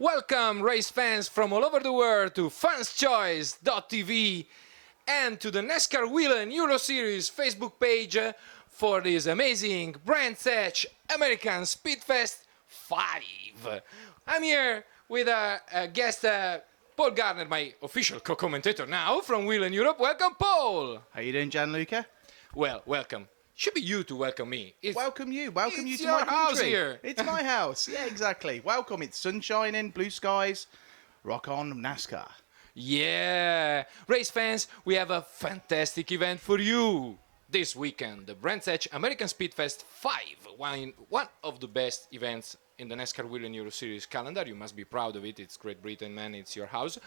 Welcome, race fans from all over the world, to fanschoice.tv and to the NASCAR Wheel and Euro Series Facebook page for this amazing Brands Hatch American SpeedFest 5. I'm here with a guest, Paul Garner, my official co-commentator now from Wheel and Europe. Welcome, Paul! How you doing, Gianluca? Well, welcome. Should be you to welcome me. Welcome you to it's my your country. house here. It's my house. Yeah, exactly. Welcome. It's sun shining, blue skies. Rock on, NASCAR. Yeah, race fans, we have a fantastic event for you this weekend. The Brands Hatch American Speedfest 5, one of the best events in the NASCAR Wheel and Euro Series calendar. You must be proud of it. It's Great Britain, man. It's your house.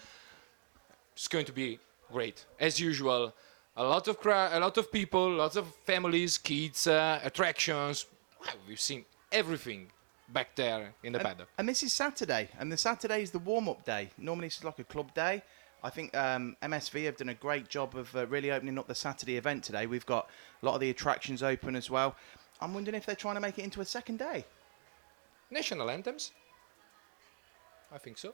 It's going to be great, as usual. A lot of people, lots of families, kids, attractions. Wow, we've seen everything back there in the paddock. And this is Saturday, and the Saturday is the warm-up day. Normally it's like a club day. I think MSV have done a great job of really opening up the Saturday event today. We've got a lot of the attractions open as well. I'm wondering if they're trying to make it into a second day. National anthems? I think so.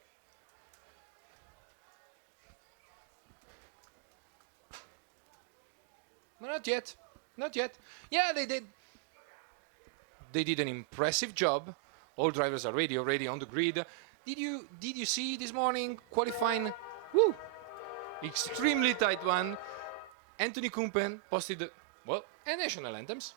Not yet. Not yet. Yeah, they did. They did an impressive job. All drivers are ready already on the grid. Did you see this morning qualifying? Woo! Extremely tight one. Anthony Kumpen posted, well, a national anthems.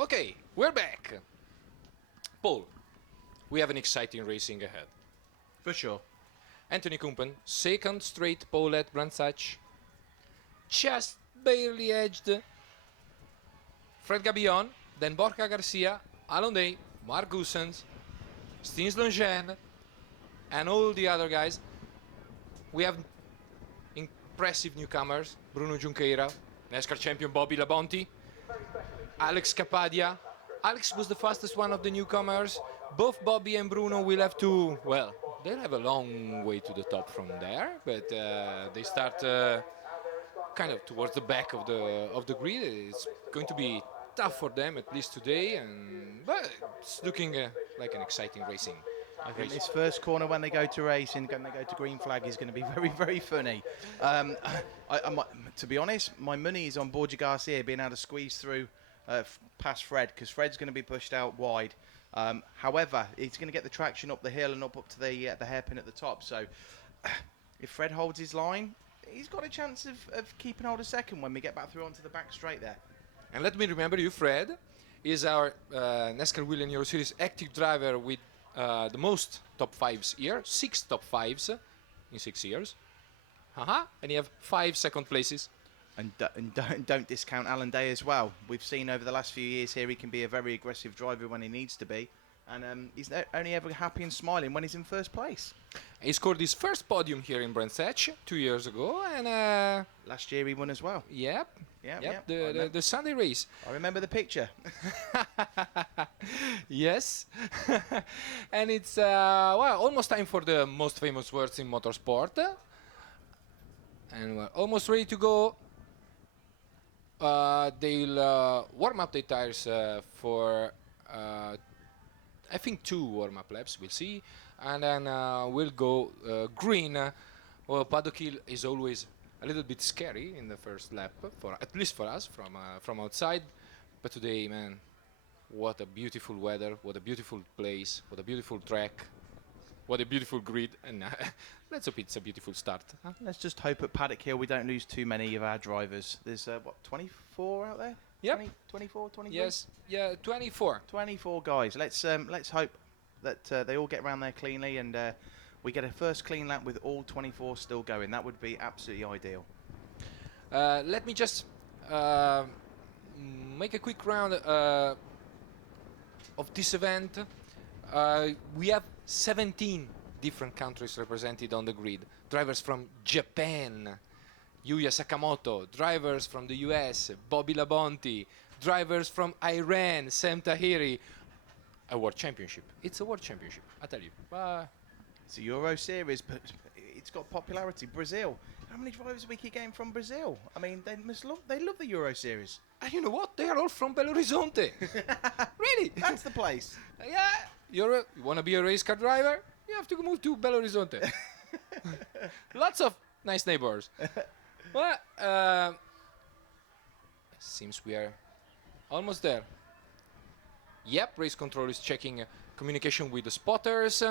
Okay, we're back. Paul, we have an exciting racing ahead. For sure. Anthony Kumpen, second straight pole at Brands Hatch. Just barely edged Fred Gabillon, then Borja Garcia, Alon Day, Mark Goossens, Stins Longen, and all the other guys. We have impressive newcomers, Bruno Junqueira, NASCAR champion Bobby Labonte, Alex Capadia. Alex was the fastest one of the newcomers. Both Bobby and Bruno will have to, well, they'll have a long way to the top from there, but they start kind of towards the back of the grid. It's going to be tough for them, at least today, but it's looking like an exciting racing. I think this first corner when they go to racing, when they go to green flag, is going to be very, very funny. To be honest, my money is on Borja Garcia being able to squeeze through past Fred, because Fred's going to be pushed out wide. However, he's going to get the traction up the hill and up to the hairpin at the top. So if Fred holds his line, he's got a chance of keeping hold of second when we get back through onto the back straight there. And let me remember you, Fred is our NASCAR Whelen Euro Series active driver with the most top fives here, 6 top fives in 6 years. And you have 5 second places. And don't discount Alan Day as well. We've seen over the last few years here he can be a very aggressive driver when he needs to be. And he's only ever happy and smiling when he's in first place. He scored his first podium here in Brands Hatch 2 years ago. And last year he won as well. Yep. Yep. The Sunday race. I remember the picture. Yes. And it's almost time for the most famous words in motorsport. And we're almost ready to go. They'll warm up the tires for I think 2 warm-up laps, we'll see, and then we'll go green. Well, paddock hill is always a little bit scary in the first lap, at least for us from outside. But today, man, what a beautiful weather, what a beautiful place, what a beautiful track, what a beautiful grid, and let's hope it's a beautiful start. Huh? Let's just hope at Paddock Hill we don't lose too many of our drivers. There's 24 out there? Yep. 24, 23? Yes, yeah, 24. 24 guys. Let's hope that they all get around there cleanly and we get a first clean lap with all 24 still going. That would be absolutely ideal. Let me just make a quick round of this event. We have 17 different countries represented on the grid. Drivers from Japan, Yuya Sakamoto, drivers from the US, Bobby Labonte, drivers from Iran, Sam Tahiri. A world championship. It's a world championship, I tell you. It's a Euro Series, but it's got popularity. Brazil. How many drivers are we keep getting from Brazil? I mean, they love the Euro Series. And you know what? They are all from Belo Horizonte. Really? That's the place. Yeah. You want to be a race car driver? You have to move to Belo Horizonte. Lots of nice neighbors. Well, seems we are almost there. Yep, race control is checking communication with the spotters.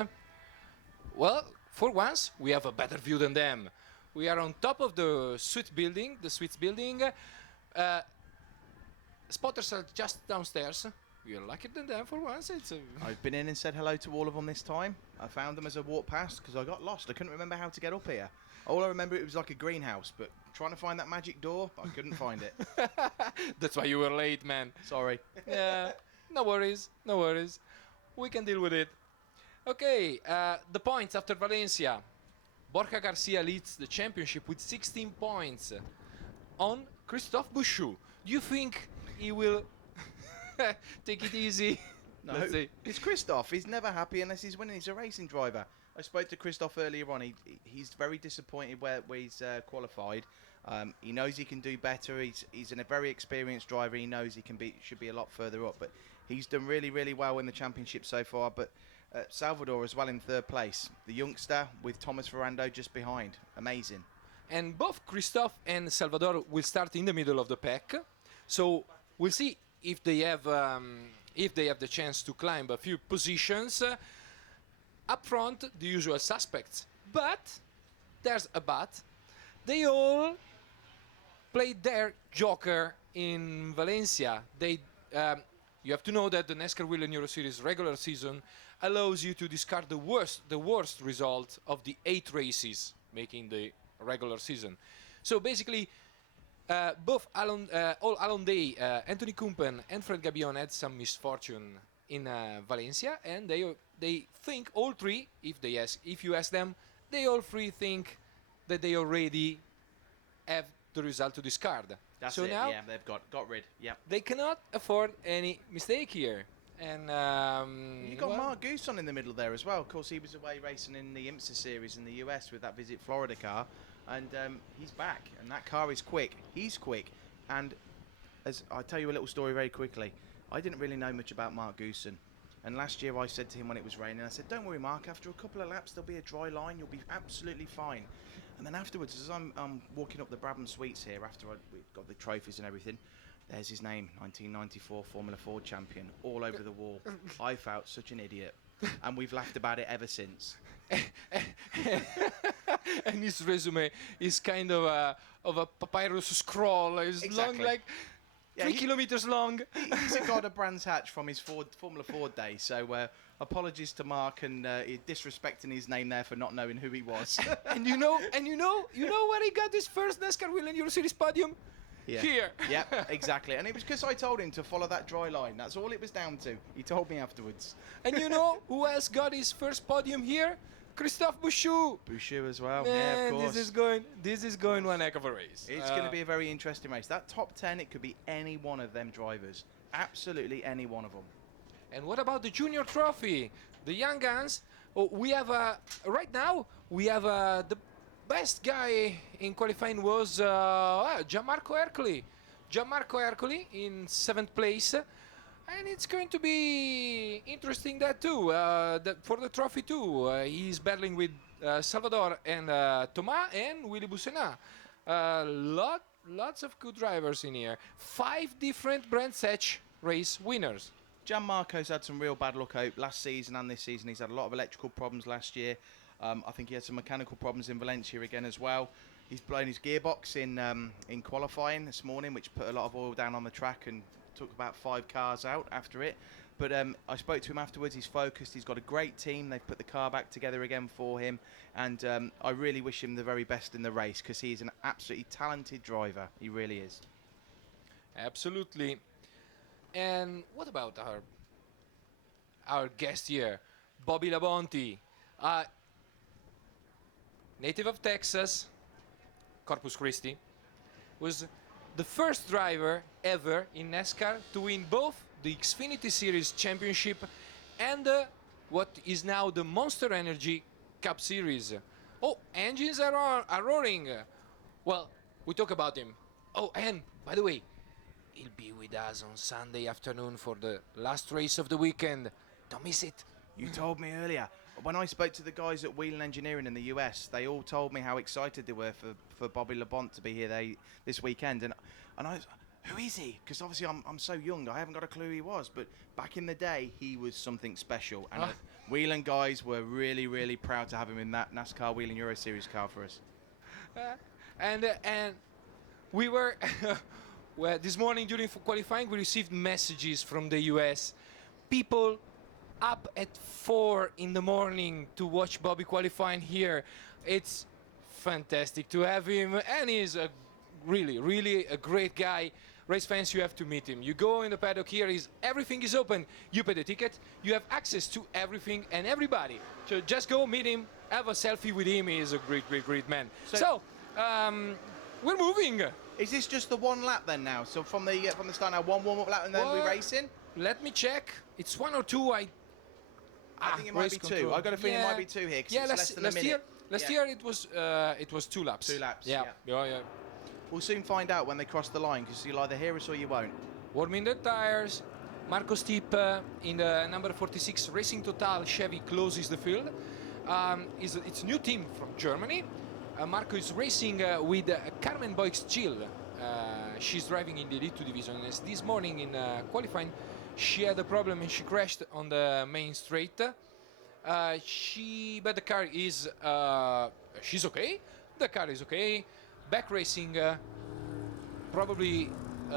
Well, for once, we have a better view than them. We are on top of the suites building. Spotters are just downstairs. We are luckier than them for once. I've been in and said hello to all of them this time. I found them as I walked past because I got lost. I couldn't remember how to get up here. All I remember, it was like a greenhouse, but trying to find that magic door, I couldn't find it. That's why you were late, man. Sorry. Yeah, no worries, no worries. We can deal with it. Okay, the points after Valencia. Borja Garcia leads the championship with 16 points on Christophe Bouchou. Do you think he will take it easy? No, Let's see. It's Christophe. He's never happy unless he's winning. He's a racing driver. I spoke to Christophe earlier on. He's very disappointed where he's qualified. He knows he can do better. He's a very experienced driver. He knows he should be a lot further up. But he's done really, really well in the championship so far. But Salvador as well in 3rd place. The youngster with Thomas Ferrando just behind. Amazing. And both Christophe and Salvador will start in the middle of the pack. So we'll see if they have the chance to climb a few positions. Up front, the usual suspects. But there's a but. They all played their joker in Valencia. You have to know that the NASCAR Whelen Euro Series regular season allows you to discard the worst result of the 8 races making the regular season. So basically, both Alon Day, Anthony Kumpen, and Fred Gabion had some misfortune in Valencia, and they think all 3, if you ask them, they all 3 think that they already have the result to discard. That's so it. now Yeah, they've got rid. Yeah. They cannot afford any mistake here. And you got Mark Gousson in the middle there as well. Of course, he was away racing in the IMSA series in the US with that Visit Florida car, and he's back. And that car is quick. He's quick. And as I'll tell you a little story very quickly. I didn't really know much about Mark Gousson. And last year I said to him when it was raining, I said, "Don't worry, Mark. After a couple of laps, there'll be a dry line. You'll be absolutely fine." And then afterwards, as I'm walking up the Brabham Suites here, after we got the trophies and everything, there's his name, 1994 Formula 4 champion, all over the wall. I felt such an idiot. And we've laughed about it ever since. And his resume is kind of a papyrus scroll. It's Exactly. long, Yeah, 3 kilometers long. He's a god of Brands Hatch from his Formula Ford days. So apologies to Mark and disrespecting his name there for not knowing who he was. and you know where he got his first NASCAR win in Euro Series podium? Yeah. Here. Yep, exactly. And it was because I told him to follow that dry line. That's all it was down to. He told me afterwards. And you know who else got his first podium here? Christophe Bouchou. Bouchou as well. Man, yeah, of course. This is going one heck of a race. It's going to be a very interesting race. That top 10, it could be any one of them drivers. Absolutely any one of them. And what about the junior trophy? The young guns. Oh, we have right now we have the best guy in qualifying was Gianmarco Ercoli. Gianmarco Ercoli in 7th place. And it's going to be interesting that too. For the trophy too, he's battling with Salvador and Thomas and Willy Boussenat. Lots of good drivers in here. 5 different Brands Hatch race winners. Gianmarco's had some real bad luck out last season and this season. He's had a lot of electrical problems last year. I think he had some mechanical problems in Valencia again as well. He's blown his gearbox in qualifying this morning, which put a lot of oil down on the track and took about 5 cars out after it. But I spoke to him afterwards. He's focused. He's got a great team. They've put the car back together again for him. And I really wish him the very best in the race because he's an absolutely talented driver. He really is. Absolutely. And what about our guest here, Bobby Labonte, native of Texas, Corpus Christi, was the first driver ever in NASCAR to win both the Xfinity Series Championship and what is now the Monster Energy Cup Series. Oh, engines are roaring. Well, we talk about him. Oh, and by the way, he'll be with us on Sunday afternoon for the last race of the weekend. Don't miss it. You told me earlier. When I spoke to the guys at Whelen Engineering in the US, they all told me how excited they were for Bobby Labonte to be here this weekend. And I was, who is he? Because obviously I'm so young, I haven't got a clue who he was. But back in the day, he was something special. And the Whelen guys were really, really proud to have him in that NASCAR Whelen Euro Series car for us. And we were... well, this morning during qualifying, we received messages from the US. People up at 4 in the morning to watch Bobby qualifying here. It's fantastic to have him, and he's a really a great guy. Race fans, you have to meet him. You go in the paddock here, everything is open. You pay the ticket, you have access to everything and everybody. So just go meet him, have a selfie with him. He is a great man. So we're moving. Is this just the one lap then now? So from the start now, one warm-up lap and then we're racing? Let me check. It's 1 or 2. I think it might be 2. I've got a feeling it might be 2 here because it's less than a minute. Last year it was 2 laps. 2 laps. Yeah. We'll soon find out when they cross the line because you'll either hear us or you won't. Warming the tires. Marco Stipp in the number 46 Racing Total Chevy closes the field. It's a new team from Germany. Marco is racing with Carmen Boix-Gil. She's driving in the Elite 2 division. And this morning in qualifying, she had a problem and she crashed on the main straight. But the car is, she's okay. The car is okay. Back racing, probably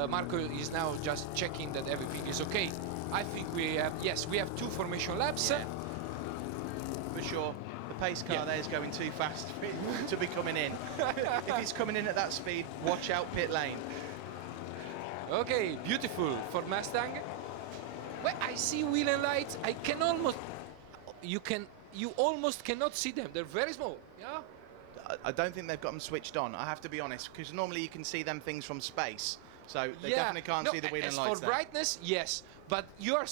Marco is now just checking that everything is okay. I think we have 2 formation laps. Yeah. For sure. The pace car there is going too fast for it to be coming in. If it's coming in at that speed, watch out pit lane. Okay, beautiful for Mustang. Well, I see wheel and lights. I can almost, you almost cannot see them. They're very small. Yeah. I don't think they've got them switched on. I have to be honest, because normally you can see them things from space. So they definitely can't see the wheel and lights for brightness, yes. But you're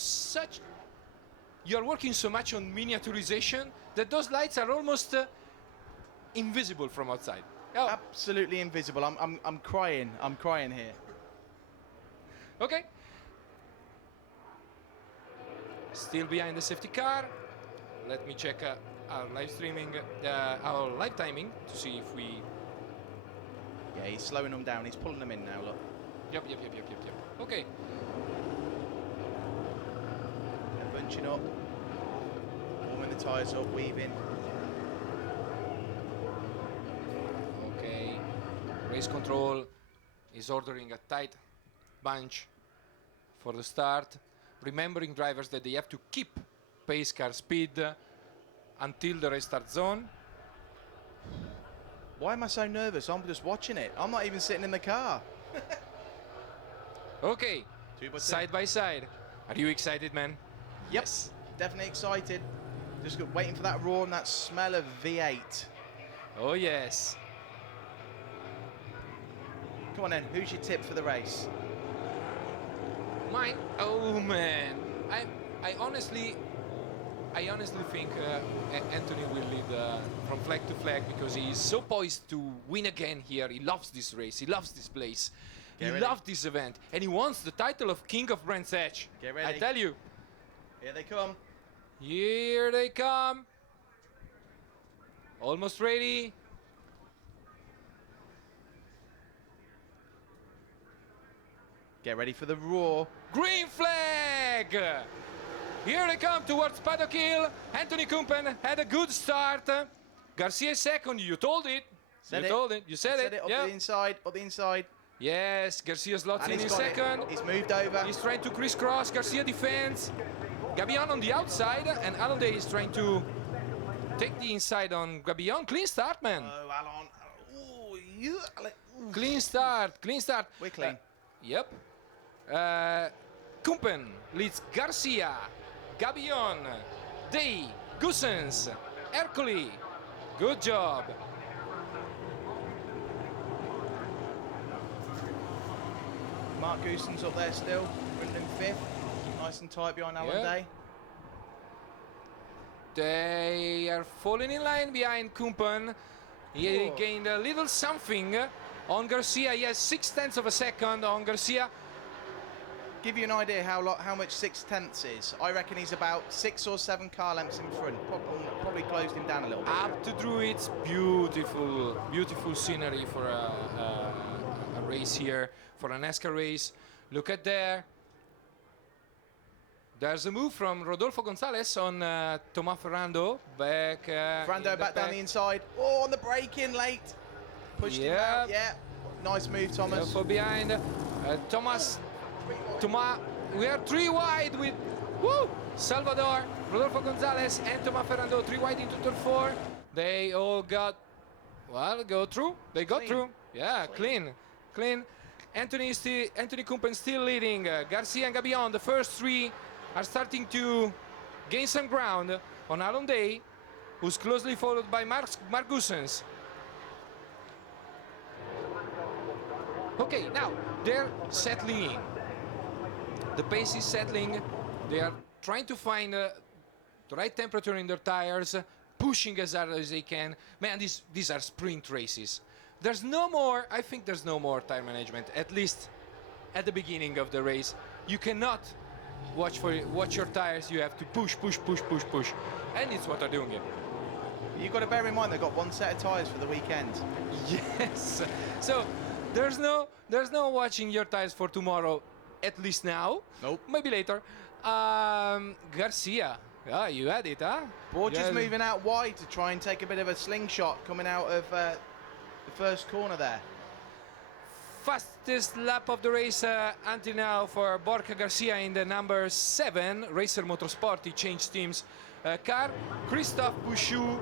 working so much on miniaturization that those lights are almost invisible from outside. Oh. Absolutely invisible. I'm crying. I'm crying here. Okay. Still behind the safety car. Let me check our live streaming, our live timing to see if we... Yeah, he's slowing them down. He's pulling them in now, look. Yep. Okay. They're bunching up. Warming the tyres up, weaving. Okay. Race control is ordering a tight bunch for the start, remembering drivers that they have to keep pace car speed until the restart zone. Why am I so nervous? I'm just watching it. I'm not even sitting in the car. Okay, 2x2. side by side. Are you excited, man? Yep. Yes. Definitely excited. Just waiting for that roar and that smell of V8. Oh, yes. Come on then, who's your tip for the race? Mine? Oh, man. I honestly think Anthony will lead from flag to flag because he is so poised to win again here. He loves this race. He loves this place. Get he ready. loves this event. And he wants the title of King of Brands Hatch. Get ready. I tell you. Here they come. Here they come. Almost ready. Get ready for the roar. Green flag! Here they come towards Paddock Hill. Anthony Kumpen had a good start. Garcia second. You told it. Said you it. told it. You said it. Up Yeah. the inside, up the inside. Yes, Garcia slots And in he's in got it. second. He's moved over. He's trying to crisscross. Garcia defends. Gabillon on the outside. And Alonde is trying to take the inside on Gabillon. Clean start, man. Oh, Alon. Oh, you. Ooh. Clean start. Clean start. We're clean. Yep. Kumpen leads Garcia, Gabillon, Day, Goossens, Ercole. Good job. Mark Goossens up there still, running in fifth. Nice and tight behind Alan Yeah. Day. They are falling in line behind Kumpen. He Oh. gained a little something on Garcia. He has 6/10 of a second on Garcia. Give you an idea how much 6/10 is. I reckon he's about 6 or 7 car lengths in front. Probably closed him down a little bit. Up to Druids, beautiful, beautiful scenery for a race here, for a NASCAR race. Look at there. There's a move from Rodolfo Gonzalez on Tomás Ferrando. Back. Frando back down the inside. Oh, on the break in late. Pushed him out. Yeah. Nice move, Thomas. For behind. Thomas. We are 3 wide with Salvador, Rodolfo Gonzalez, and Tomás Ferrando. 3 wide into turn 4. They all got, go through. They got Clean. through. Yeah, clean. Anthony Kumpen still leading. Garcia and Gabillon, the first 3, are starting to gain some ground on Alon Day, who's closely followed by Mark Goossens. Okay, now they're settling in. The pace is settling. They are trying to find the right temperature in their tires, pushing as hard as they can. Man, these are sprint races. There's no more, I think there's no more tire management, at least at the beginning of the race. You cannot watch your tires. You have to push. And it's what they're doing here. You've got to bear in mind they've got 1 set of tyres for the weekend. Yes. So there's no watching your tires for tomorrow, at least now. Nope. Maybe later. Garcia. Yeah, you had it, huh? Borgia's moving out wide to try and take a bit of a slingshot coming out of the first corner there. Fastest lap of the race until now for Borja Garcia in the number 7 Racer Motorsport. He changed teams car. Christophe Bouchou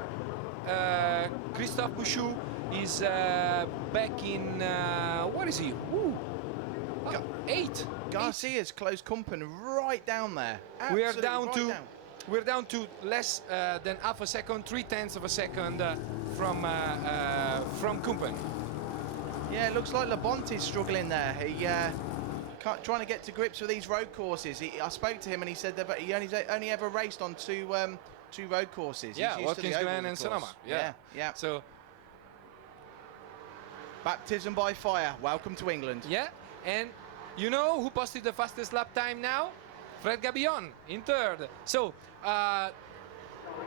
is back in what is he? 8. Garcia's close Kumpen right down there. We are Absolutely down we're down to less than half a second, 3/10 of a second from Kumpen. Yeah, it looks like Labonte's struggling there. He trying to get to grips with these road courses. I spoke to him and he said that he only ever raced on two road courses. Yeah, He's used to the Watkins Glen Oval and course. Sonoma. Yeah. So baptism by fire. Welcome to England. yeah, and you know who posted the fastest lap time now? Fred Gabillon in 3rd. So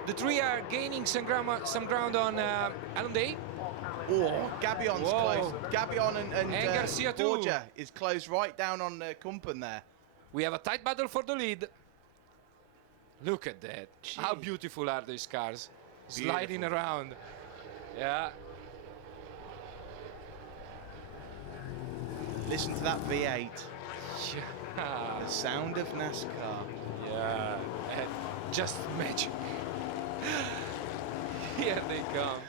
the 3 are gaining some ground on Alon Day. Oh, Gabion's Whoa. close. Gabion and Garcia too. Borgia is close right down on Kumpen there. We have a tight battle for the lead. Look at that. Gee. How beautiful are these cars? Sliding around. Yeah. Listen to that V8. Yeah. The sound of NASCAR. Yeah. Just magic. Here they come.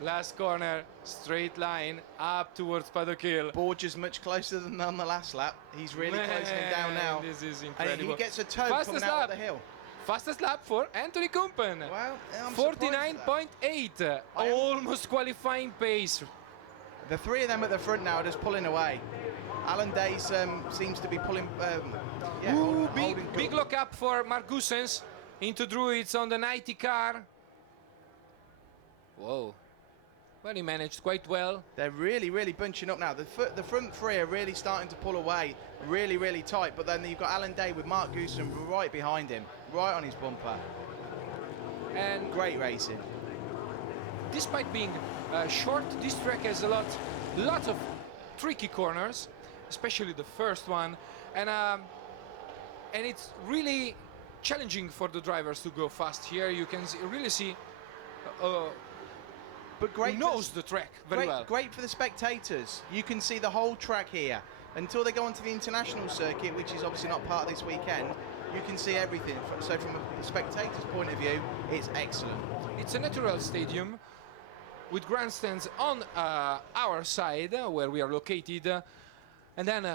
Last corner, straight line up towards Podium. Borges much closer than on the last lap. He's really closing him down now. This is And incredible. he gets a toe Fastest coming out lap. of the hill. Fastest lap for Anthony Kumpen. Well, I'm surprised at that. 49.8. I am- Almost qualifying pace. The three of them at the front now are just pulling away. Alan Days seems to be pulling. Yeah, Ooh, holding big good. lock up for Mark Goossens into Druids on the 90 car. Whoa. Well, he managed quite well. They're really, really bunching up now. The front three are really starting to pull away, really, really tight. But then you've got Alan Day with Mark Goosen right behind him, right on his bumper. And Great racing. despite being short, this track has lots of tricky corners, especially the first one, and it's really challenging for the drivers to go fast here. You can really see But great. who knows the track very well. Great for the spectators. You can see the whole track here. Until they go onto the international circuit, which is obviously not part of this weekend, you can see everything. So from a spectator's point of view, it's excellent. It's a natural stadium with grandstands on our side where we are located, and then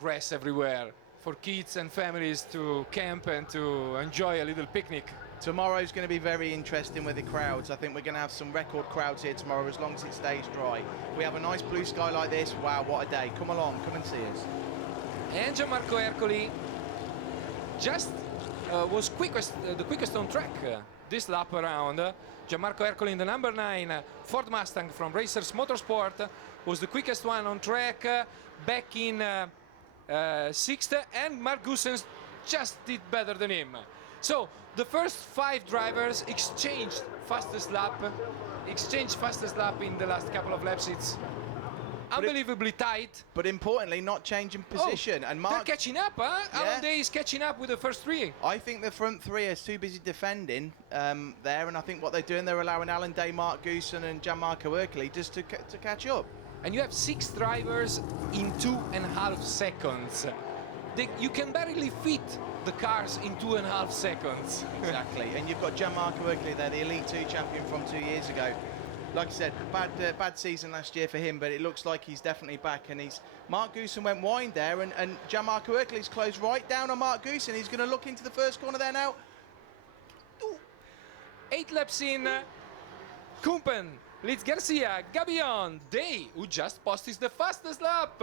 grass everywhere for kids and families to camp and to enjoy a little picnic. Tomorrow's going to be very interesting with the crowds. I think we're going to have some record crowds here tomorrow as long as it stays dry. We have a nice blue sky like this. Wow, what a day. Come along, come and see us. And Gianmarco Ercoli just was the quickest on track this lap around. Gianmarco Ercoli in the number 9 Ford Mustang from Racers Motorsport was the quickest one on track back in 6th, and Mark Goossens just did better than him. So the first 5 drivers exchanged fastest lap in the last couple of laps. It's unbelievably tight. But importantly, not changing position. And They're Mark, catching up, huh? Yeah. Alan Day is catching up with the first 3. I think the front three are too busy defending there, and I think what they're doing, they're allowing Alan Day, Mark Goosen, and Gianmarco Ercoli just to catch up. And you have 6 drivers in 2.5 seconds. You can barely fit the cars in 2.5 seconds. Exactly. And you've got Gianmarco Ercoli there, the Elite 2 champion from 2 years ago. Like I said, bad season last year for him, but it looks like he's definitely back. And Mark Goosen went wide there, and Gianmarco Ercoli's closed right down on Mark Goosen. He's going to look into the first corner there now. Ooh. 8 laps in. Kumpen leads Garcia, Gabion, Day, who just posted the fastest lap,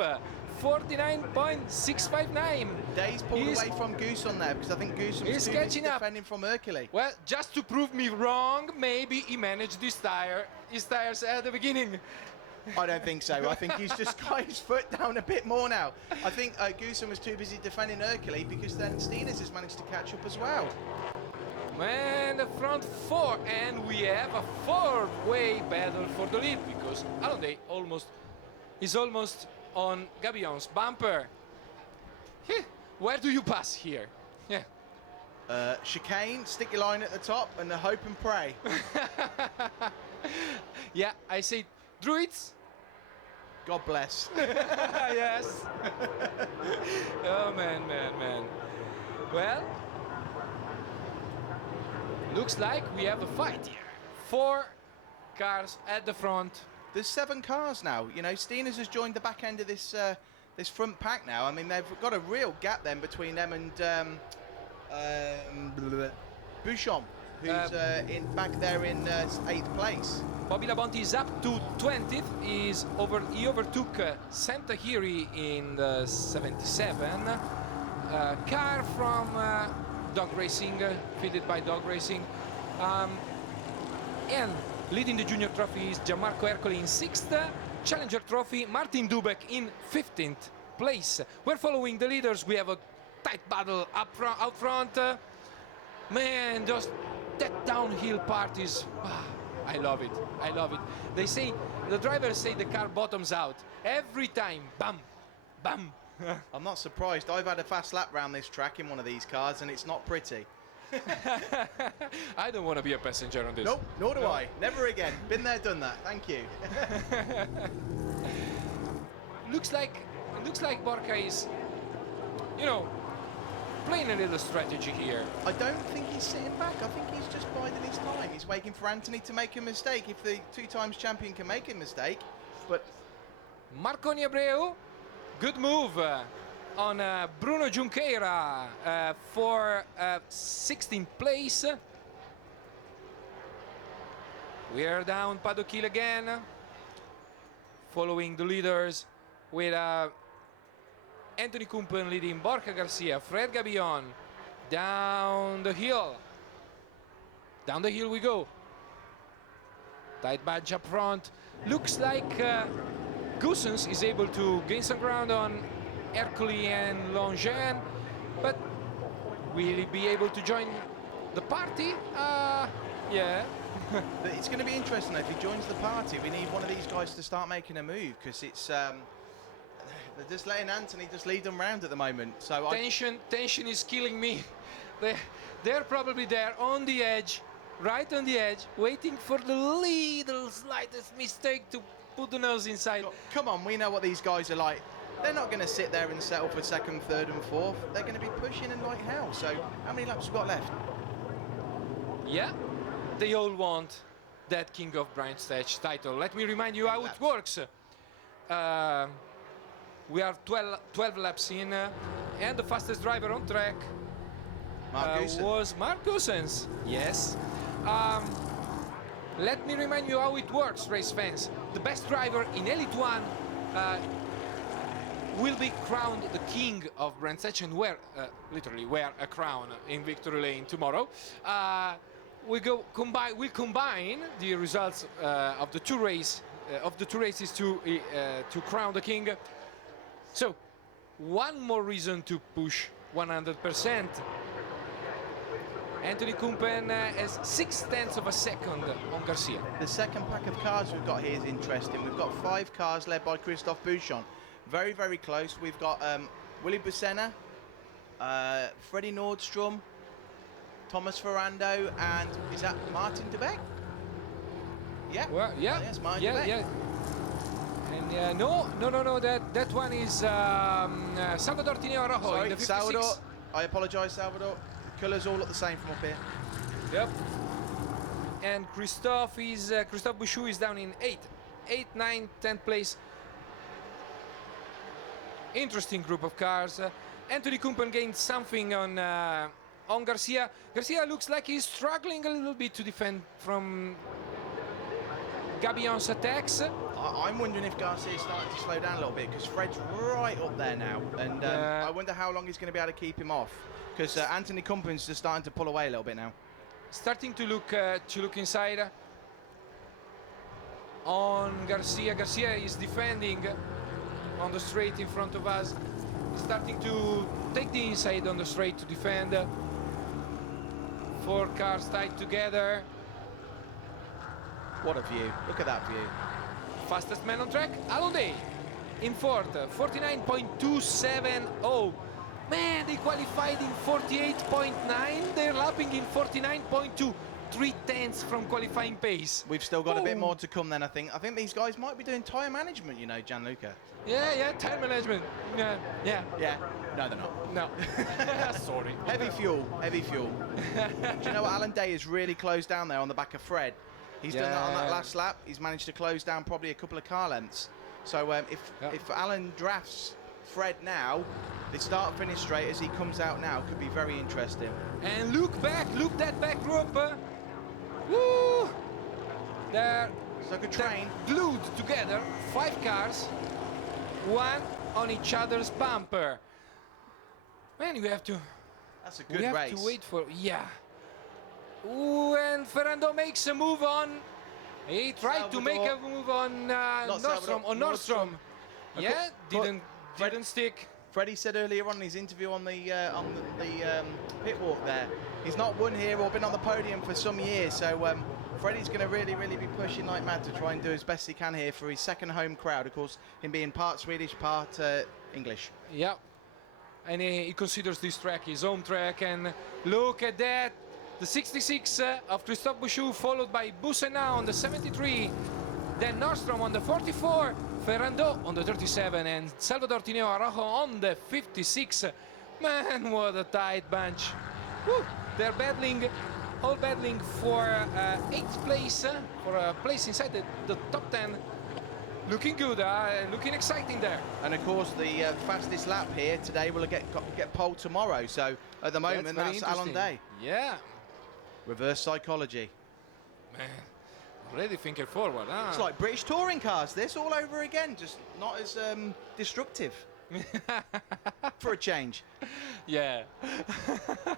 49.659. Day's pulled away from Goosen there because I think Goosen was too busy defending from Ercoli. Well, just to prove me wrong, maybe he managed his tires at the beginning. I don't think so. I think he's just got his foot down a bit more now. I think Goosen was too busy defending Ercoli because then Steeners has managed to catch up as well. And the front 4, and we have a 4-way battle for the lead because Alan Day is almost on Gabion's bumper. Where do you pass here? Yeah. Chicane, stick your line at the top and hope and pray. Yeah, I say Druids. God bless. Yes. Oh, man. Well, looks like we have a fight here. 4 cars at the front. There's 7 cars now. You know, Steeners has joined the back end of this this front pack now. I mean, they've got a real gap then between them and Bouchon, who's back there in 8th place. Bobby Labonte is up to 20th. He overtook Santahiri in the 77. Car from Dog Racing, fielded by Dog Racing. And leading the junior trophy is Gianmarco Ercoli in 6th. Challenger trophy, Martin Dubek in 15th place. We're following the leaders. We have a tight battle out front. Man, just that downhill part is... I love it. They say, the drivers say the car bottoms out. Every time, bam, bam. I'm not surprised. I've had a fast lap round this track in one of these cars and it's not pretty. I don't want to be a passenger on this. Nope, nor do I. Never again. Been there, done that. Thank you. Looks like looks like Borca is, you know, playing a little strategy here. I don't think he's sitting back. I think he's just biding his time. He's waiting for Anthony to make a mistake. If the 2-times champion can make a mistake, but Marconi Abreu, good move on Bruno Junqueira for 16th place. We are down paddock hill again, following the leaders with Anthony Kumpen leading Borja Garcia, Fred Gabillon down the hill. Down the hill we go. Tight badge up front. Looks like Goossens is able to gain some ground on Ercole and Longin, but will he be able to join the party? Yeah. But it's going to be interesting if he joins the party. We need one of these guys to start making a move, because it's they're just letting Anthony just lead them round at the moment. So tension is killing me. They're probably there on the edge, right on the edge, waiting for the little slightest mistake to put the nose inside. Come on, we know what these guys are like. They're not going to sit there and settle for second, third and fourth. They're going to be pushing in like hell. So how many laps we got left? Yeah, they all want that King of Brine Stage title. Let me remind you how it works. We are 12 laps in, and the fastest driver on track was Mark Goossens. Yes. Let me remind you how it works, race fans. The best driver in Elite 1 will be crowned the King of Brine Stage and literally wear a crown in Victory Lane tomorrow. We combine the results of the two races to crown the king. So, one more reason to push 100%. Anthony Kumpen has 0.6 of a second on Garcia. The second pack of cars we've got here is interesting. We've got 5 cars led by Christophe Bouchon. Very, very close. We've got Willy Bucena, Freddie Nordstrom, Thomas Ferrando, and is that Martin de Beek? Yeah. Well, yeah. Yes, Martin de Beek. Yeah. And no. That one is Salvador Tineo Rojo. Sorry, in the 56. Salvador. I apologise, Salvador. Colours all look the same from up here. Yep. And Christophe Bouchou is down in 8th, 9th, 10th place. Interesting group of cars. Anthony Kumpen gained something on Garcia. Garcia looks like he's struggling a little bit to defend from Gabillon's attacks. I'm wondering if Garcia's starting to slow down a little bit, because Fred's right up there now, and I wonder how long he's going to be able to keep him off, because Anthony Kumpen's just starting to pull away a little bit now. Starting to look inside on Garcia. Garcia is defending on the straight in front of us. He's starting to take the inside on the straight to defend. 4 cars tied together. What a view. Look at that view. Fastest man on track, Alonde in 4th, 49.270. Man, they qualified in 48.9. They're lapping in 49.2. 3/10 from qualifying pace. We've still got a bit more to come then, I think. I think these guys might be doing tyre management, you know, Gianluca. Yeah, tyre management. Yeah. No, they're not. No. Sorry. Heavy fuel. Do you know what? Alan Day has really closed down there on the back of Fred. He's done that on that last lap. He's managed to close down probably a couple of car lengths. So if Alan drafts Fred now, the start-finish straight as he comes out now could be very interesting. And look that back group. Woo! They're like a train. Glued together, 5 cars, one on each other's bumper. Man, we have to. That's a good race. We race. have to wait for. Yeah. Ooh, and Ferrando makes a move on. He tried to make a move on Nordstrom. Yeah, didn't stick. Freddie said earlier on in his interview on the pit walk there, he's not won here or been on the podium for some years. So Freddie's going to really be pushing like mad to try and do as best he can here for his second home crowd. Of course, him being part Swedish, part English. Yeah, and he considers this track his home track. And look at that. The 66 of Christophe Bouchou, followed by Bucena on the 73. Then Nordstrom on the 44. Ferrando on the 37 and Salvador Tineo Araujo on the 56. Man, what a tight bunch. Woo. They're all battling for 8th place, for a place inside the top 10. Looking good, looking exciting there. And of course, the fastest lap here today will get polled tomorrow. So at the moment, that's Alan Day. Yeah. Reverse psychology. Man, already thinking forward, huh? It's like British touring cars, this all over again, just not as destructive. For a change. Yeah.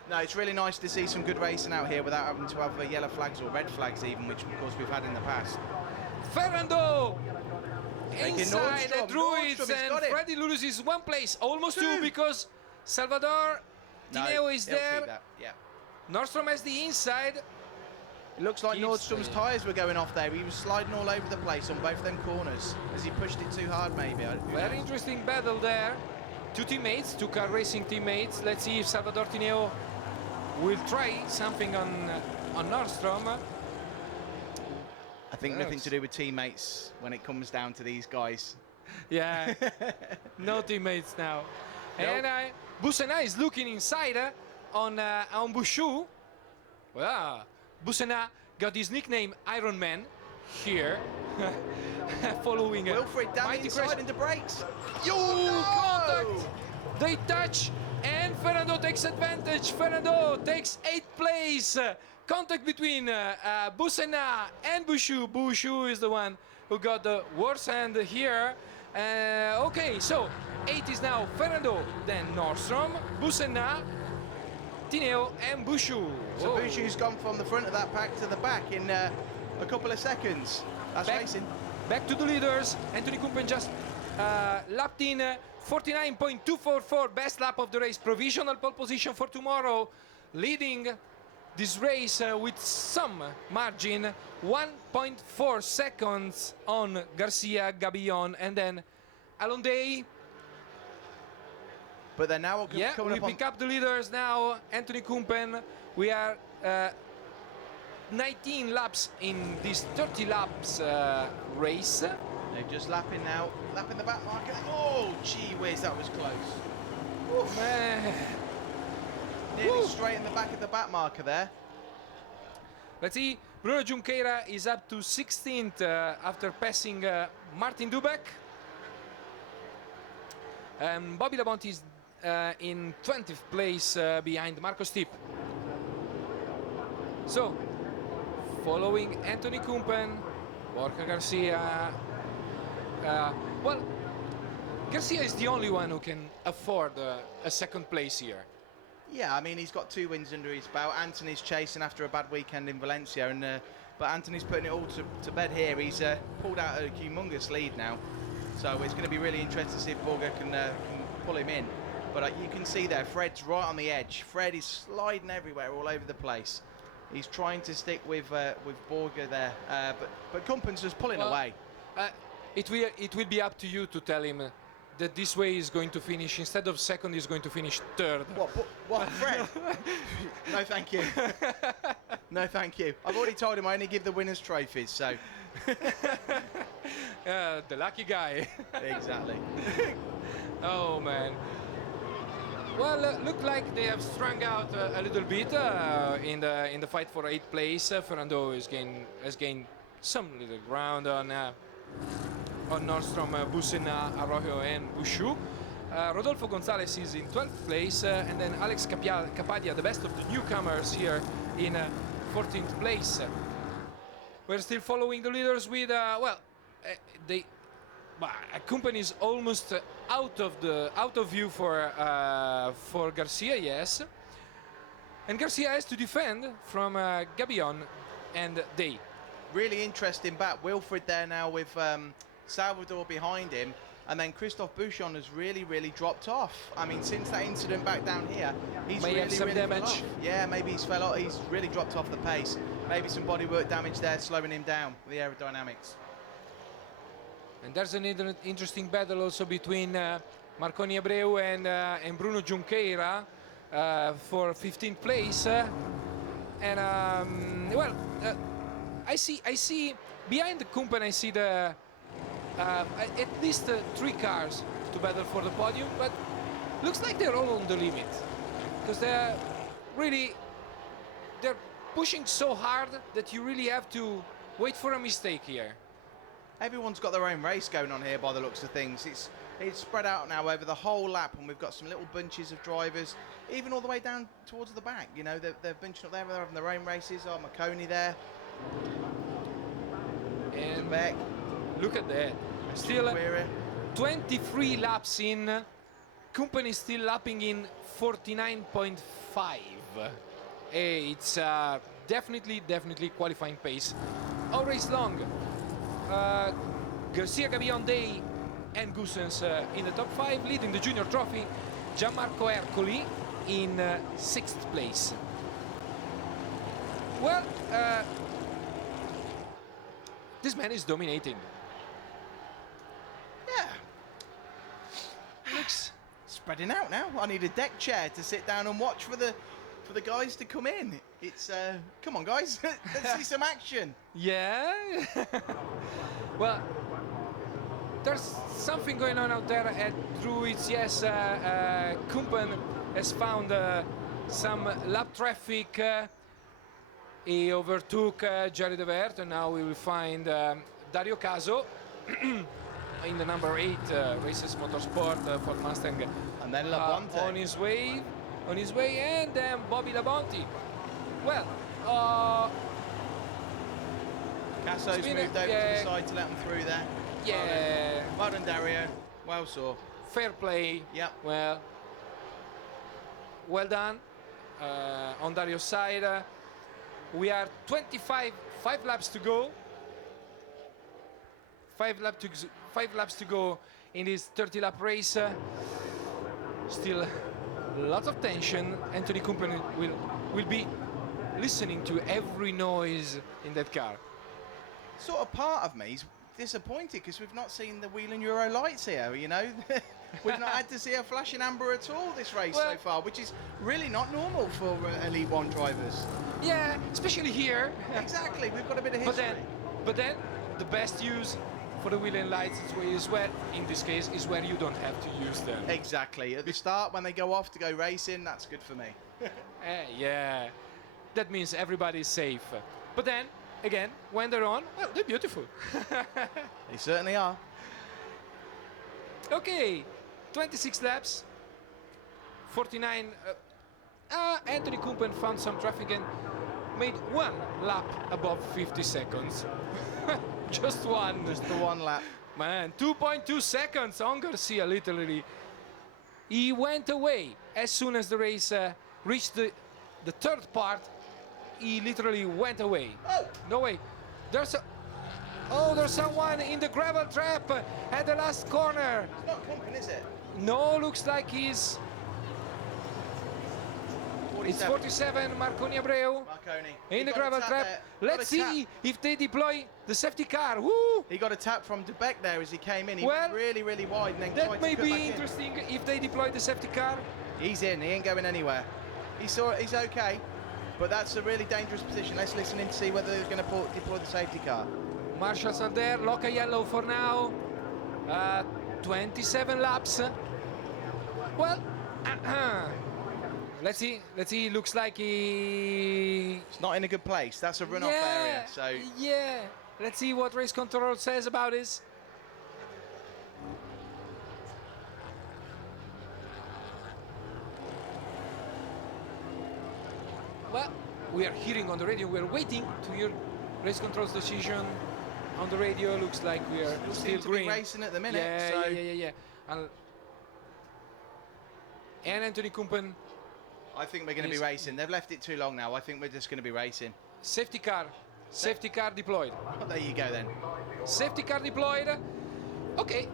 No, it's really nice to see some good racing out here without having to have yellow flags or red flags even, which of course we've had in the past. Ferrando! Taking Inside the Druids, Nordstrom, and Freddy loses 1 place, almost 2, because Salvador Tineo is there. Yeah. Nordstrom has the inside. It looks like Nordstrom's tyres were going off there. He was sliding all over the place on both them corners as he pushed it too hard, maybe. Very interesting battle there. 2 teammates, 2 car racing teammates. Let's see if Salvador Tineo will try something on Nordstrom. I think nothing to do with teammates when it comes down to these guys. Yeah, no teammates now. Nope. And Busena is looking inside on Bouchou. Well, Busena got his nickname Iron Man here, following Wilfried down mighty inside crash. into brakes. Contact! They touch, and Fernando takes advantage. Fernando takes 8th place. Contact between Busena and Bouchou. Bouchou is the one who got the worst hand here. Okay, so 8 is now Fernando, then Nordstrom, Busena, Tineo and Bouchou. So Bouchou's gone from the front of that pack to the back in a couple of seconds. That's racing. Back to the leaders. Anthony Kumpen just lapped in 49.244, best lap of the race. Provisional pole position for tomorrow, leading this race with some margin, 1.4 seconds on Garcia, Gabillon, and then Alon Day. But they're now coming we pick up the leaders now. Anthony Kumpen. We are 19 laps in this 30 laps race. They're just lapping now, lapping the back marker. Oh, gee whiz, that was close. Oof. Man. Nearly straight in the back of the back marker there. Let's see, Bruno Junqueira is up to 16th after passing Martin Dubek. Bobby Labonte is in 20th place behind Marco Stipp. So, following Anthony Kumpen, Borja Garcia. Well, Garcia is the only one who can afford a 2nd place here. Yeah, I mean, he's got 2 wins under his belt. Anthony's chasing after a bad weekend in Valencia, and but Anthony's putting it all to bed here. He's pulled out a humongous lead now, so it's going to be really interesting to see if Borja can pull him in. But you can see there, Fred's right on the edge. Fred is sliding everywhere, all over the place. He's trying to stick with Borja there, but Kumpen's just pulling away. It will be up to you to tell him that this way is going to finish, instead of 2nd, he's going to finish 3rd. What, Fred? No, thank you. No, thank you. I've already told him I only give the winners trophies, so. The lucky guy. Exactly. Oh, man. Well, look like they have strung out a little bit in the fight for 8th place. Fernando has gained some little ground on Nordstrom, Busena, Arroyo, and Bouchou. Rodolfo Gonzalez is in 12th place, and then Alex Capadia, the best of the newcomers, here in 14th place. We're still following the leaders with Kumpen is almost out of view for Garcia, yes, and Garcia has to defend from Gabillon and Day. Really interesting back. Wilfried there now with Salvador behind him, and then Christophe Bouchon has really dropped off. I mean, since that incident back down here, he's may have some damage. Fell off. Yeah, maybe he's fell off. He's really dropped off the pace. Maybe some bodywork damage there, slowing him down with the aerodynamics. And there's an interesting battle also between Marconi Abreu and Bruno Junqueira for 15th place. I see behind the Kumpen, I see the at least 3 cars to battle for the podium, but looks like they're all on the limit because they're pushing so hard that you really have to wait for a mistake here. Everyone's got their own race going on here by the looks of things. It's spread out now over the whole lap, and we've got some little bunches of drivers, even all the way down towards the back. You know, they're bunching up there, they're having their own races. Oh, McConey there. And Beck. look at that. Still 23 laps in. Company still lapping in 49.5. It's definitely qualifying pace. All race long. Garcia, Gabillon, Day and Goossens in the top 5, leading the junior trophy. Gianmarco Ercoli in 6th place. Well, this man is dominating. Yeah. Looks Spreading out now. I need a deck chair to sit down and watch for the guys to come in. It's come on guys, let's see some action. yeah. Well, there's something going on out there at Druids. Yes, Kumpen has found some lap traffic. He overtook Jerry DeVert, and now we will find Dario Caso in the number 8 Races Motorsport for Mustang. And then Labonte. On his way, and then Bobby Labonte. Well, Casso's moved over to the side to let them through there. Yeah. Well done, Dario. Well saw. Fair play. Yep. Well done on Dario's side. We are 5 laps to go. 5 laps to go in this 30-lap race. Still lots of tension. Anthony Kumpen will be listening to every noise in that car. Sort of part of me is disappointed because we've not seen the Whelen Euro lights here, you know. We've not had to see a flashing amber at all this race so far, which is really not normal for Elite 1 drivers. Yeah, especially here. Exactly, we've got a bit of history. But then the best use for the Whelen lights is where, in this case, is where you don't have to use them. Exactly, at the start when they go off to go racing, that's good for me. Yeah, that means everybody's safe. But then, again, when they're on, well, they're beautiful. They certainly are. Okay, 26 laps, 49. Anthony Kumpen found some traffic and made 1 lap above 50 seconds. Just one. Just the 1 lap. Man, 2.2 seconds on Garcia, literally. He went away as soon as the race reached the 3rd part. He literally went away. Oh! No way. There's someone in the gravel trap at the last corner. It's not Kumpen, is it? No, looks like he's... 47. It's 47, Marconi Abreu. Marconi. In the gravel trap. Let's see if they deploy the safety car. Woo! He got a tap from De Beck there as he came in. He Well, went really, really wide and then That tried may to cut be back interesting if they deploy the safety car. in. He's in. He ain't going anywhere. He's okay. But that's a really dangerous position. Let's listen in to see whether they're going to deploy the safety car. Marshals are there. Loca yellow for now. 27 laps. Well, let's see. Looks like he... It's not in a good place. That's a runoff area. So yeah. Let's see what race control says about this. Well, we are hearing on the radio. We are waiting to hear race control's decision on the radio. Looks like we are still to green. be racing at the minute. Yeah, so yeah. And Anthony Kumpen. I think we're going to be racing. They've left it too long now. I think we're just going to be racing. Safety car deployed. Oh, there you go then. Safety car deployed. Okay.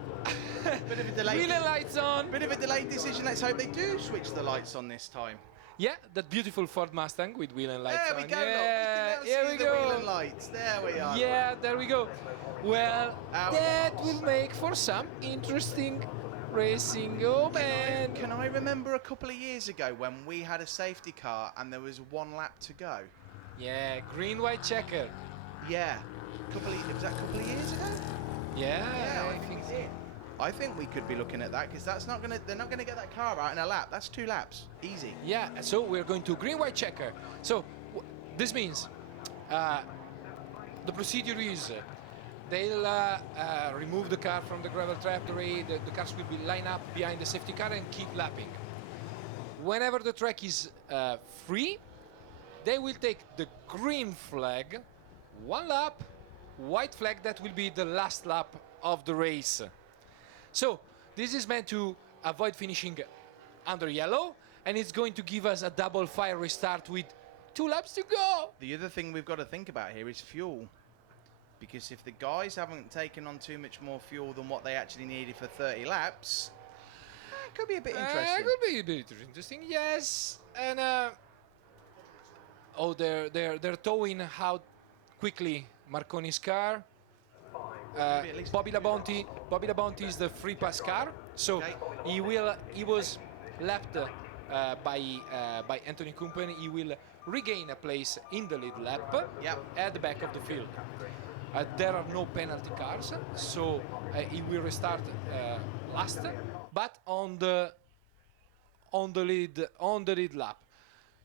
Bit of a delay. Wheel and lights on. Bit of a delayed decision. Let's hope they do switch the lights on this time. Yeah, that beautiful Ford Mustang with wheel and lights There we on. go. Yeah, Look. here we the go. wheel and lights. There we are. Yeah, there we go. Well, Out. that will make for some interesting racing. Oh man. Can I remember a couple of years ago when we had a safety car and there was 1 lap to go? Yeah, green white checker. Yeah. Was that a couple of years ago? Yeah, I I think we so. did. I think we could be looking at that because that's not gonna. They're not gonna get that car out in a lap. That's 2 laps, easy. Yeah, so we're going to green-white checker. So this means the procedure is they'll remove the car from the gravel trap. The cars will be lined up behind the safety car and keep lapping. Whenever the track is free, they will take the green flag, 1 lap, white flag, that will be the last lap of the race. So this is meant to avoid finishing under yellow, and it's going to give us a double fire restart with 2 laps to go. The other thing we've got to think about here is fuel, because if the guys haven't taken on too much more fuel than what they actually needed for 30 laps, it could be a bit interesting. It could be a bit interesting, yes. And oh, they're towing out quickly Marconi's car. Bobby Labonte is the free pass car, so Okay. he was left by Anthony Kumpen. He will regain a place in the lead lap Yep. at the back of the field. There are no penalty cars, so he will restart last, but on the lead lap.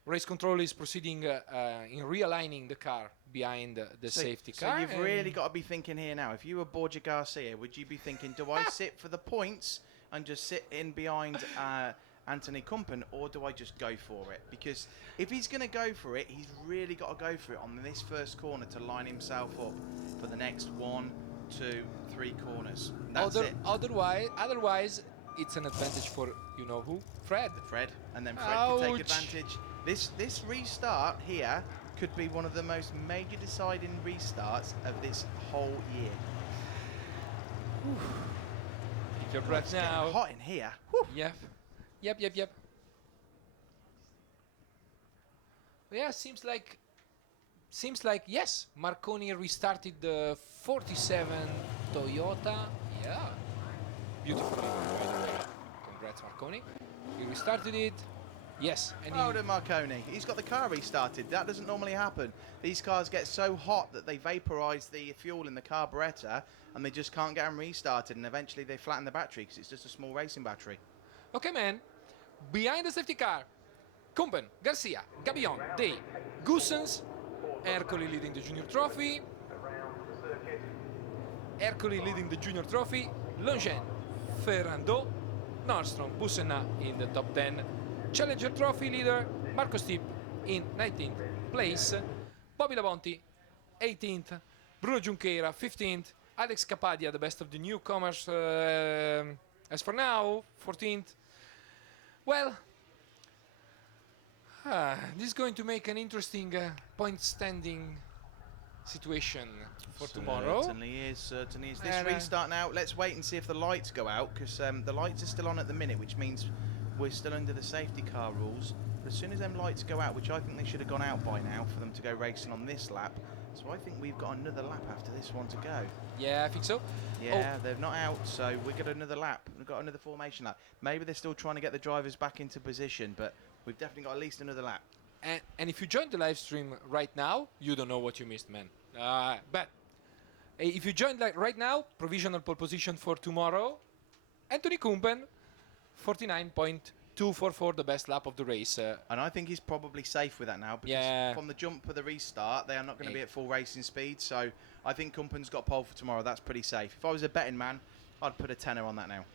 Race control is proceeding in realigning the car behind the safety car. So you've really got to be thinking here now. If you were Borja Garcia, would you be thinking, do I sit for the points and just sit in behind Anthony Kumpen, or do I just go for it? Because if he's going to go for it, he's really got to go for it on this first corner to line himself up for the next 1, 2, 3 corners. That's it. Otherwise, it's an advantage for you know who, Fred. Fred, and then Fred can take Ouch. advantage. This restart here could be one of the most major deciding restarts of this whole year. Take your breath It's getting now. hot in here. Whew. Yep. Yeah, seems like yes, Marconi restarted the 47 Toyota. Yeah, beautifully. Congrats, Marconi. He restarted it. Yes, and Oh, to Marconi. He's got the car restarted. That doesn't normally happen. These cars get so hot that they vaporize the fuel in the carburetor and they just can't get them restarted, and eventually they flatten the battery because it's just a small racing battery. okay, man. Behind the safety car, Kumpen, Garcia, Gabillon, Day, Goossens, Ercoli leading the junior trophy. Longin, Ferrando, Nordstrom, Bussenna in the top 10. Challenger Trophy leader Marco Stipp in 19th place. Bobby Labonte 18th. Bruno Junqueira 15th. Alex Capadia, the best of the newcomers as for now, 14th. Well, this is going to make an interesting point standing situation for tomorrow. Certainly is. This And, restart now, let's wait and see if the lights go out, because the lights are still on at the minute, which means we're still under the safety car rules. But as soon as them lights go out, which I think they should have gone out by now for them to go racing on this lap, so I think we've got another lap after this one to go. Yeah, I think so. Yeah, they're not out, so we've got another lap. We've got another formation lap. Maybe they're still trying to get the drivers back into position, but we've definitely got at least another lap. And if you join the live stream right now, you don't know what you missed, man. But if you join right now, provisional pole position for tomorrow, Anthony Kumpen, 49.244, the best lap of the race. And I think he's probably safe with that now, because Yeah. from the jump for the restart, they are not going to be at full racing speed. So I think Kumpen's got pole for tomorrow. That's pretty safe. If I was a betting man, I'd put a tenner on that now.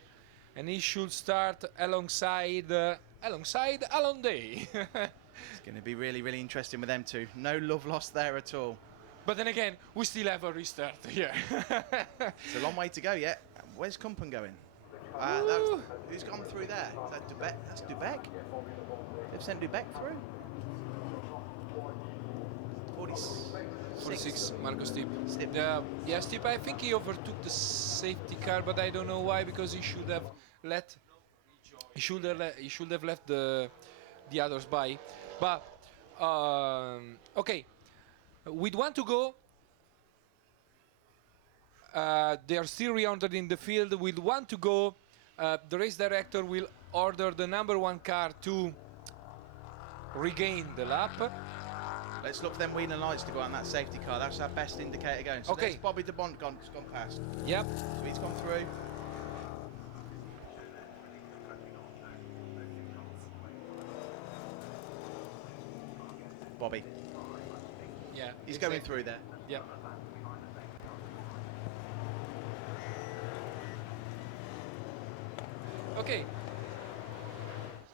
And he should start alongside Alon Day. It's going to be really, really interesting with them two. No love lost there at all. But then again, we still have a restart here. It's a long way to go yet. Where's Kumpen going? Who's gone through there? Is that Dubeck? That's Dubeck? They've sent Dubeck through? 46, Marco Stipp. Stipp. Yeah, Stipp, I think he overtook the safety car, but I don't know why, because he should have left the others by. But okay, with 1 to go, they are still reordered in the field. With 1 to go, the race director will order the number 1 car to regain the lap. Let's look for them wheeling lights to go on that safety car. That's our best indicator going. So Okay. there's Bobby DeBont gone past. Yep. So he's gone through. Bobby. Yeah. He's going through there. Yep. Okay.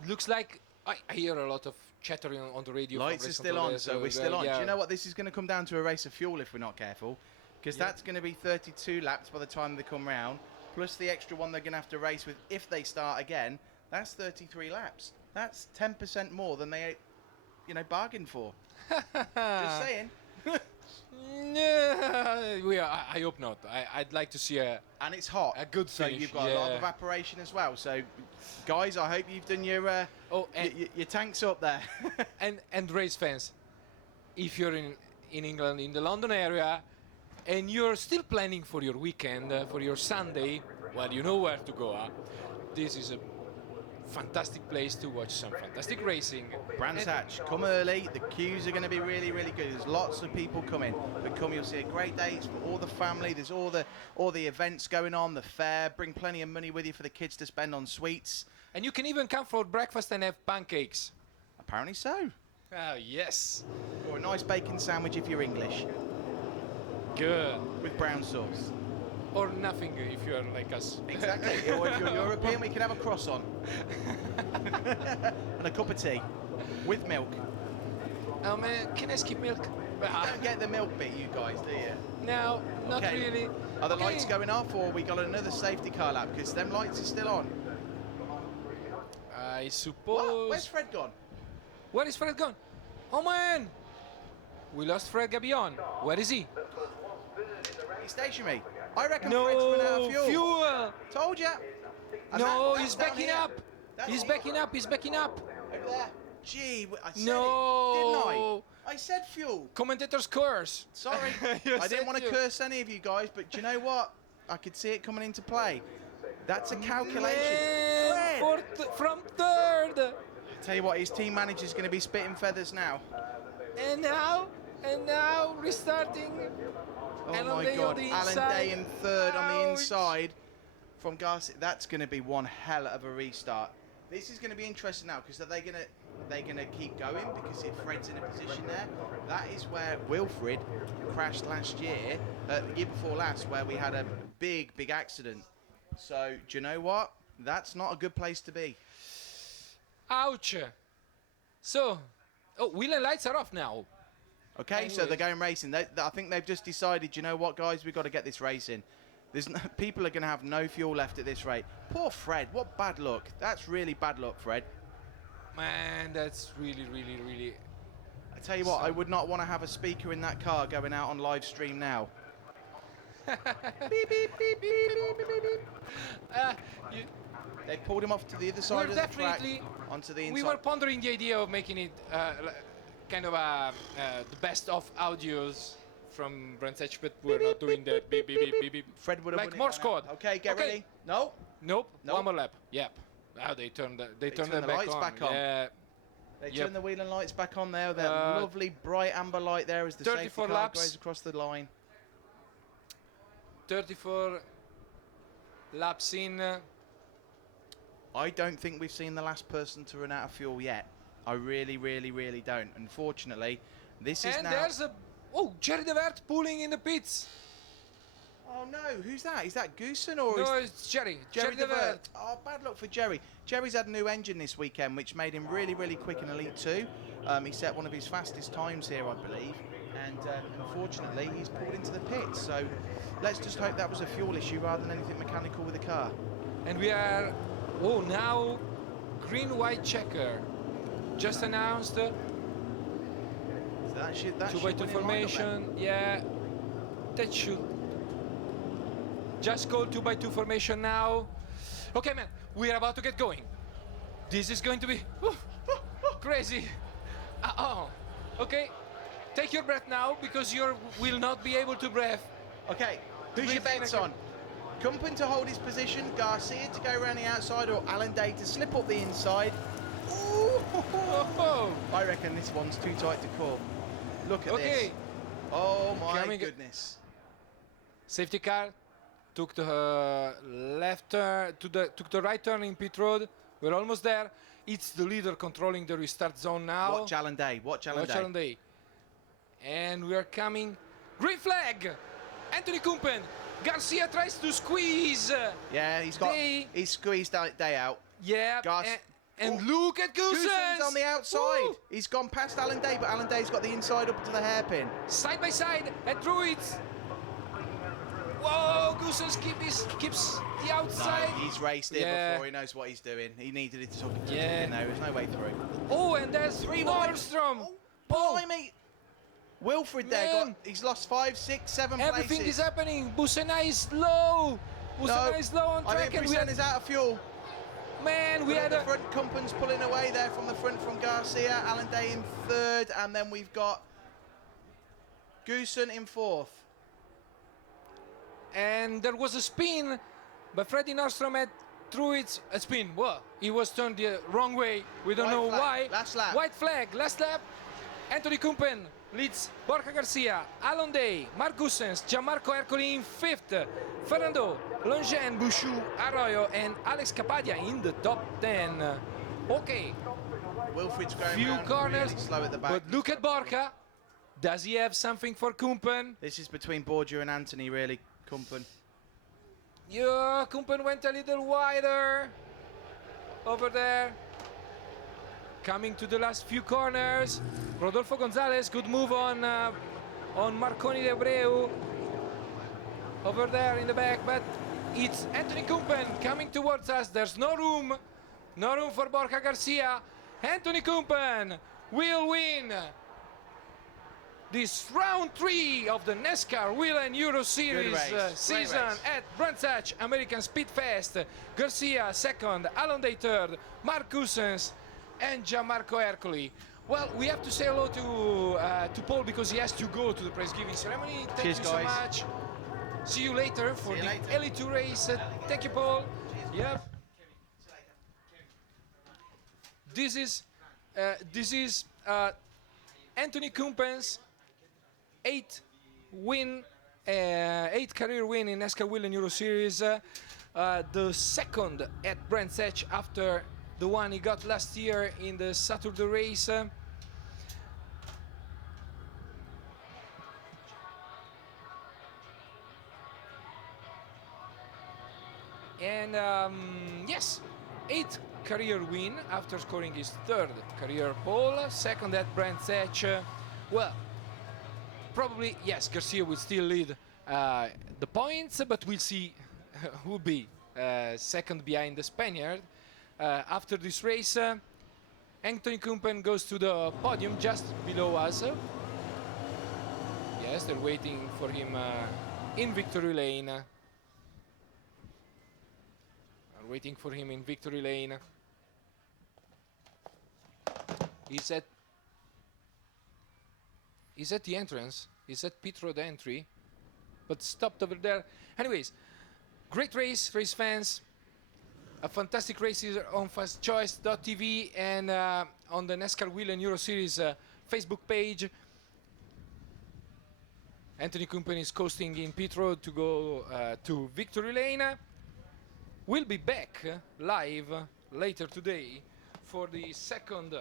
Looks like I hear a lot of chattering on the radio. Lights are still on, so we're still on. Do you know what? This is going to come down to a race of fuel if we're not careful. Because that's going to be 32 laps by the time they come round. Plus the extra one they're going to have to race with if they start again. That's 33 laps. That's 10% more than they, bargained for. Just saying. No, I hope not. I'd like to see a And it's hot. a good So finish. you've got a lot of evaporation as well. So, guys, I hope you've done your your tanks up there. and race fans, if you're in England, in the London area, and you're still planning for your weekend, for your Sunday, well, you know where to go. This is a fantastic place to watch some fantastic racing. Brands Hatch, come early. The queues are going to be really, really good. There's lots of people coming. But come, you'll see a great day. It's for all the family. There's all the events going on, the fair. Bring plenty of money with you for the kids to spend on sweets. And you can even come for breakfast and have pancakes. Apparently so. Oh, yes. Or a nice bacon sandwich if you're English. Good. With brown sauce. Or nothing if you're like us. Exactly. Or if you're European, we can have a croissant. And a cup of tea. With milk. Can I skip milk? You don't get the milk bit, you guys, do you? No, not Okay. really. Are the lights going off, or we got another safety car lap? Because them lights are still on. I suppose. What? Where's Fred gone? Where is Fred gone? Oh man! We lost Fred Gabillon. Where is he? He's stationary. I reckon No Fred's run out of fuel. fuel. Told ya. And No, that's he's down backing here. up. That's He's it. backing up. He's backing up. Over there. Gee, I said No. it, didn't I? I said fuel. Commentator's curse. Sorry. You I said didn't want to fuel. curse any of you guys, but do you know what? I could see it coming into play. That's a calculation. Man, Fred. from third. Tell you what, his team manager's going to be spitting feathers now. And now restarting. Oh Alan my Day on God, the Alan inside. Day in third on the Ouch. inside from Garcia. That's going to be one hell of a restart. This is going to be interesting now because are they going to keep going because if Fred's in a position there, that is where Wilfred crashed last year, the year before last, where we had a big accident. So do you know what? That's not a good place to be. Ouch. So, wheel and lights are off now. Okay, so they're going racing. I think they've just decided, you know what, guys, we've got to get this racing. People are going to have no fuel left at this rate. Poor Fred, what bad luck. That's really bad luck, Fred. Man, that's really, really, really. I tell you what, I would not want to have a speaker in that car going out on live stream now. Beep, beep, beep, beep, beep, beep, beep, beep. They pulled him off to the other side of the track, onto the inside. We were pondering the idea of making it kind of the best of audios from Brands Hatch, but we're not doing that. Beep, beep, beep, beep, beep. Fred would have like Morse code. Okay, get ready. No. Nope. Nope. One more lap. Yep. Now they turned the lights back on. Yeah. They turn the wheel and lights back on there. That lovely bright amber light there as the safety 34 car laps. goes across the line. 34 laps in. I don't think we've seen the last person to run out of fuel yet. I really, really, really don't. Unfortunately, this is And now... there's Jerry De Wert pulling in the pits. Oh no, who's that? Is that Goosen or No, is it's Jerry. Jerry De De Wert. Wert? Oh, bad luck for Jerry. Jerry's had a new engine this weekend, which made him really, really quick in Elite 2. He set one of his fastest times here, I believe. And unfortunately, he's pulled into the pits. So let's just hope that was a fuel issue rather than anything mechanical with the car. And we are, now green-white checker. Just announced. So that should 2x2 formation. Yeah, that should. Just call 2x2 formation now. Okay, man, we are about to get going. This is going to be crazy. Okay, take your breath now because you will not be able to breathe. Okay, who's your bets on? Kumpen to hold his position, Garcia to go around the outside, or Alan Day to slip up the inside? Ooh. Oh. I reckon this one's too tight to call. Look at Okay. this. Oh my Coming- goodness. Safety car took the took the right turn in pit road. We're almost there. It's the leader controlling the restart zone now. Watch Alan Day. Watch Alan Watch Day. Alan Day. And we are coming. Green flag. Anthony Kumpen. Garcia tries to squeeze. Yeah, he's squeezed Day out. Yeah. Gas- And look at Goossens. Goossens on the outside. Woo! He's gone past Alan Day, but Alan Day's got the inside up to the hairpin. Side by side at Druids. Whoa, Goossens keeps the No, outside. he's raced it Yeah. before. He knows what he's doing. He needed it to tuck it Yeah. in there. There's no way through. Oh, and there's Nordstrom. Oh, Blimey. Wilfred Man. he's lost 5, 6, 7 everything places. is happening. Busena is low. Busena is low on I track. think And we Brisen is had, out of fuel. man, we had the a... front Kumpen's pulling away there from the front from Garcia. Alan Day in third, and then we've got Goosen in fourth. And there was a spin, but Freddie Nordstrom had through it a spin. Well, he was turned the wrong way. We don't White know flag, why. last lap. White flag, last lap. Anthony Kumpen leads Borja Garcia, Alon Day, Mark Goossens, Gianmarco Ercoli in fifth, Fernando, Longin, Bouchou, Arroyo, and Alex Capadia in the top 10. Okay, Wilfred's going few round corners, really slow at the back. but look at Borja. Does he have something for Kumpen? This is between Borgia and Anthony, really, Kumpen. Yeah, Kumpen went a little wider over there. Coming to the last few corners. Rodolfo Gonzalez, good move on Marconi de Abreu. Over there in the back, but it's Anthony Kumpen coming towards us. There's no room for Borja Garcia. Anthony Kumpen will win this round 3 of the NASCAR Wheel and Euro Series race, great season race. at Brands Hatch American SpeedFest. Garcia second, Alon Day third, Mark Goossens and Gianmarco Ercoli. Well, we have to say hello to Paul because he has to go to the prize giving ceremony. Thank Cheers, you guys. so much. See you later for you the later. Elite race. Thank you, Paul. Yep. This is Anthony Kumpen's 8th career win in NASCAR Wheel and Euro Series. The second at Brands Hatch after the one he got last year in the Saturday race. And yes, 8th career win after scoring his 3rd career pole, 2nd at Brands Hatch. Well, probably, yes, Garcia will still lead the points, but we'll see who will be 2nd behind the Spaniard. After this race, Anthony Kumpen goes to the podium just below us. Yes, they're waiting for him in victory lane. Waiting for him in victory lane. He's at the entrance. He's at pit road entry, but stopped over there. Anyways, great race fans. A fantastic race here on fastchoice.tv and on the NASCAR Wheel and Euro Series Facebook page. Anthony Kumpen is coasting in pit road to go to victory lane. We'll be back live later today for the second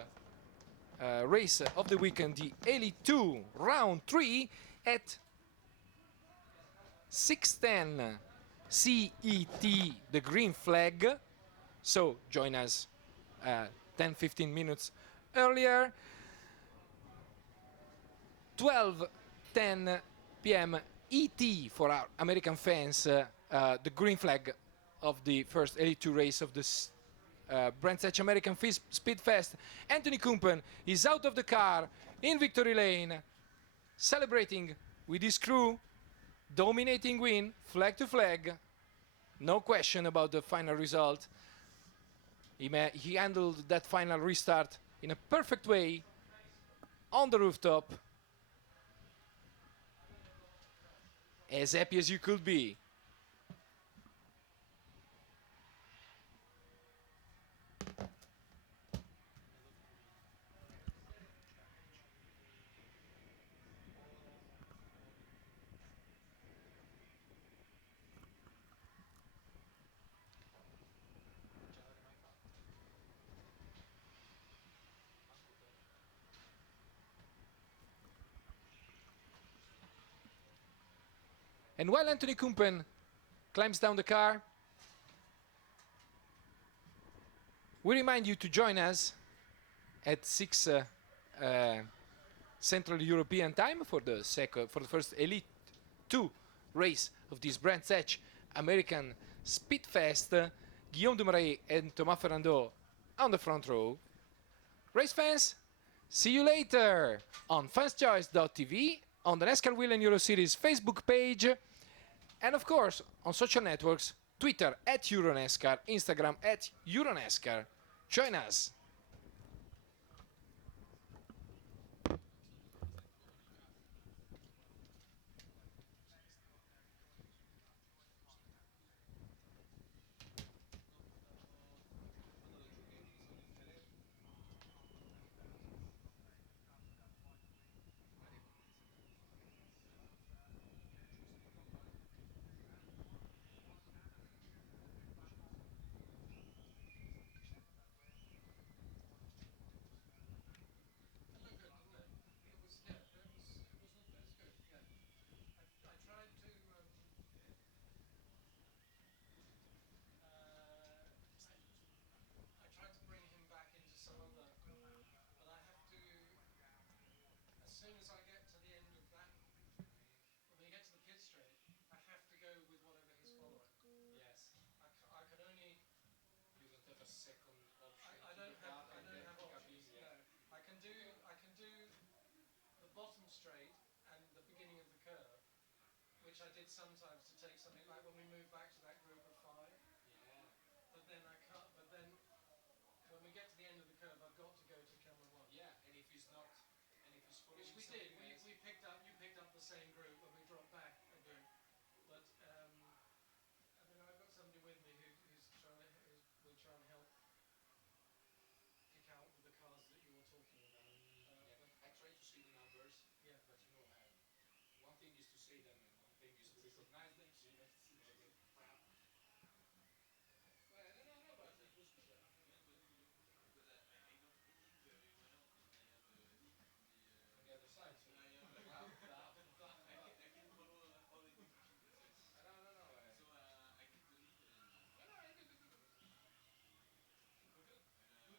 race of the weekend, the Elite 2 round 3 at 6:10 CET, the green flag. So join us 10-15 minutes earlier. 12:10 p.m. ET for our American fans, the green flag of the first Elite 2 race of this Brands Hatch American SpeedFest. Anthony Kumpen is out of the car in victory lane, celebrating with his crew, dominating win, flag to flag. No question about the final result. He handled that final restart in a perfect way on the rooftop. As happy as you could be. And while Anthony Kumpen climbs down the car, we remind you to join us at 6 Central European time for the first Elite 2 race of this Brands Hatch American SpeedFest. Guillaume Dumaret and Thomas Ferrando on the front row. Race fans, see you later on fanschoice.tv, on the NASCAR Wheel and Euro Series Facebook page, and of course on social networks, Twitter at EuroNASCAR, Instagram at EuroNASCAR. Join us.